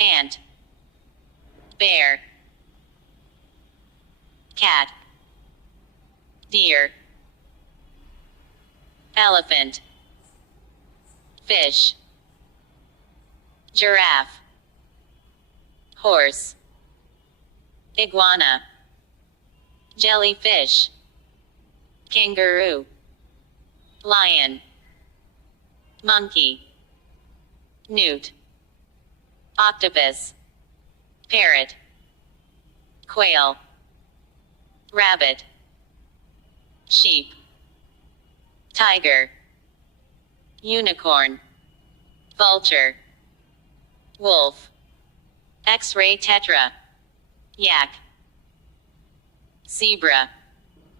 ant, bear, cat, deer, elephant, fish, giraffe, horse, iguana, jellyfish, kangaroo, lion, monkey, newt, octopus, parrot, quail, rabbit, sheep, tiger, unicorn, vulture, wolf, X-ray tetra, yak, zebra,